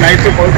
Light तो बहुत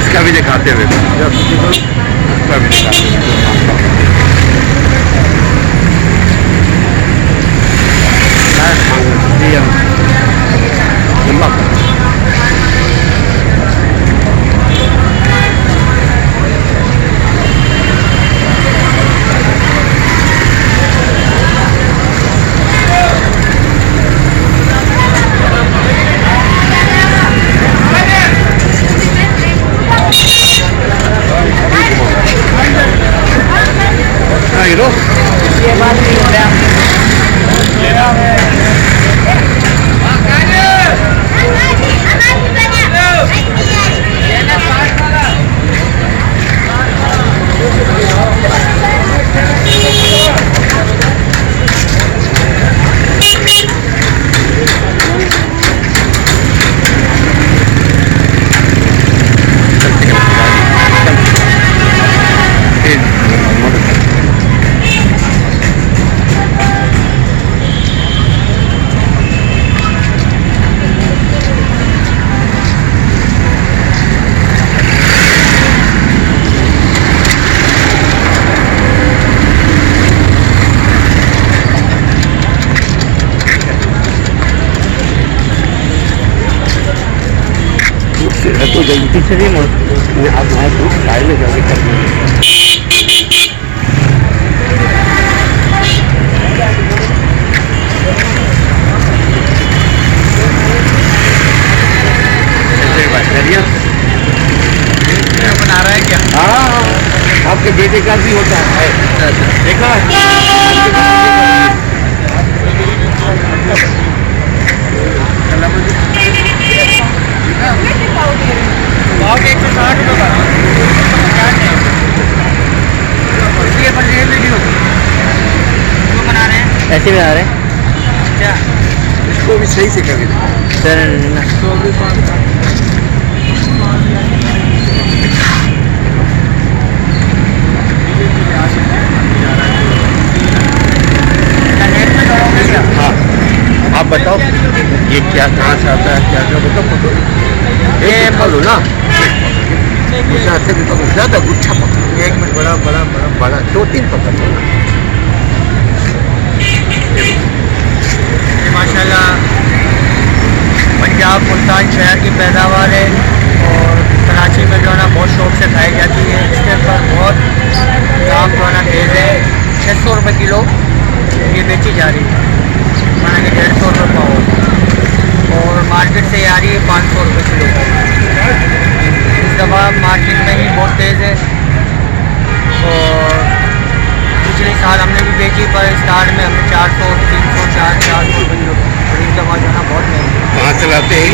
इसका भी दिखाते हुए इसका भी दिखाते तो जल्दी से नहीं अब मैं दूध साइड में जाके कर बना रहा है क्या? हाँ, आपके बेटे का भी होता है, देखा ऐसे बना रहे हैं क्या? इसको भी सही से करके हाँ, आप बताओ ये क्या कहाँ से आता है, क्या क्या बताओ फोटो ये बोलो ना, से भी पकड़ ज़्यादा गुच्छा पकड़, 1 मिनट बड़ा बड़ा बड़ा बड़ा 2-3 पकड़ लो ना। ये माशाल्लाह पंजाब मुल्तान शहर की पैदावार है और कराची में जो है ना बहुत शौक से खाई जाती है। इसके ऊपर बहुत दाम जो है ना तेज़ है, 600 रुपये किलो ये बेची जा रही है, माना कि 150 रुपये पाव, और मार्केट से आ रही है 500 रुपये किलो। इस दफ़ा मार्केट में ही बहुत तेज़ है और पिछले साल हमने भी बेची, पर स्टार्ट में हमने 400, 300, 400 रुपये किलो, और इस दफ़ा जो है ना बहुत महंगी। कहाँ से लाते हैं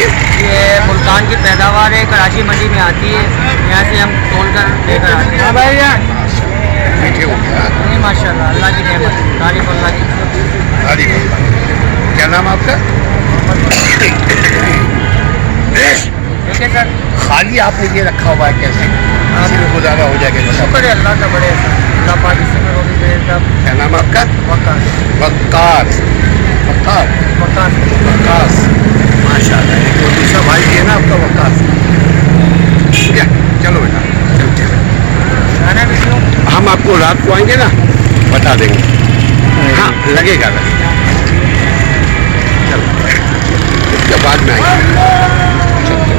ये मुल्तान की पैदावार है, कराची मंडी में आती है, यहाँ से हम तोल कर लेकर आते हैं। मीठे माशाल्लाह, अल्लाह की नेमत, तारीफ अल्लाह की। तारीफ अल्लाह। क्या नाम आपका? ठीक है सर, खाली आपने ये रखा हुआ है कैसे? इसी में गुजारा हो जाएगा इंशाल्लाह। शुक्र है अल्लाह का, बड़े सर, अल्लाह पाक इसी में रोटी दे सब। क्या नाम आपका? वक़ास, वक्कार। वक्कार। वक़ास। वक्कास। माशाल्लाह। एक और दूसरा भाई ये ना आपका वक्कास। ठीक है, चलो बेटा चलते हैं। खाना भी क्यों? हम आपको रात को आएंगे ना बता देंगे। हाँ लगेगा। चलो उसके बाद में आएंगे।